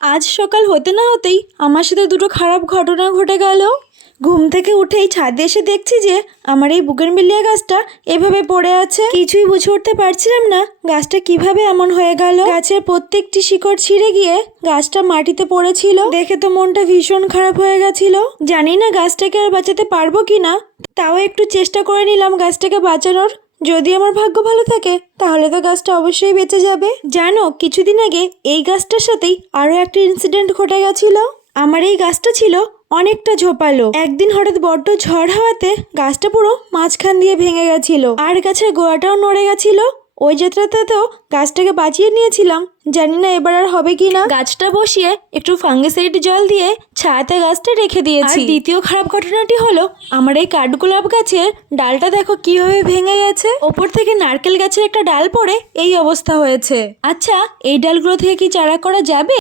আজ সকাল হতে না হতেই আমার সাথে দুটো খারাপ ঘটনা ঘটে গেল। ঘুম থেকে উঠেই ছাদে এসে দেখছি যে আমার এই বুগেনভিলিয়া গাছটা এভাবে পড়ে আছে। কিছুই বুঝে উঠতে পারছিলাম না গাছটা কিভাবে এমন হয়ে গেল। গাছের প্রত্যেকটি শিকড় ছিঁড়ে গিয়ে গাছটা মাটিতে পড়েছিল। দেখে তো মনটা ভীষণ খারাপ হয়ে গেছিল। জানি না গাছটাকে আর বাঁচাতে পারবো কিনা, তাও একটু চেষ্টা করে নিলাম গাছটাকে বাঁচানোর। যদি আমার ভাগ্য ভালো থাকে তাহলে তো গাছটা অবশ্যই বেঁচে যাবে। জানো, কিছুদিন আগে এই গাছটার সাথেই আরো একটা ইনসিডেন্ট ঘটে গেছিল। আমার এই গাছটা ছিল অনেকটা ঝোপালো। একদিন হঠাৎ বড্ড ঝড় হওয়াতে গাছটা পুরো মাঝখান দিয়ে ভেঙে গেছিল, আর গাছের গোড়াটাও নড়ে গেছিল। ওই যাত্রাতেও গাছটাকে বাঁচিয়ে নিয়েছিলাম, জানি না এবার আর হবে কিনা। গাছটা বসিয়ে একটু ফাঙ্গিসাইড জল দিয়ে ছায়াতে গাছটা রেখে দিয়েছি। আর দ্বিতীয় খারাপ ঘটনাটি হলো আমার এই কাঠগোলাপ গাছের ডালটা দেখো কিভাবে ভেঙে গেছে। ওপর থেকে নারকেল গাছের একটা ডাল পড়ে এই অবস্থা হয়েছে। আচ্ছা, এই ডালগুলো থেকে কি চারা করা যাবে?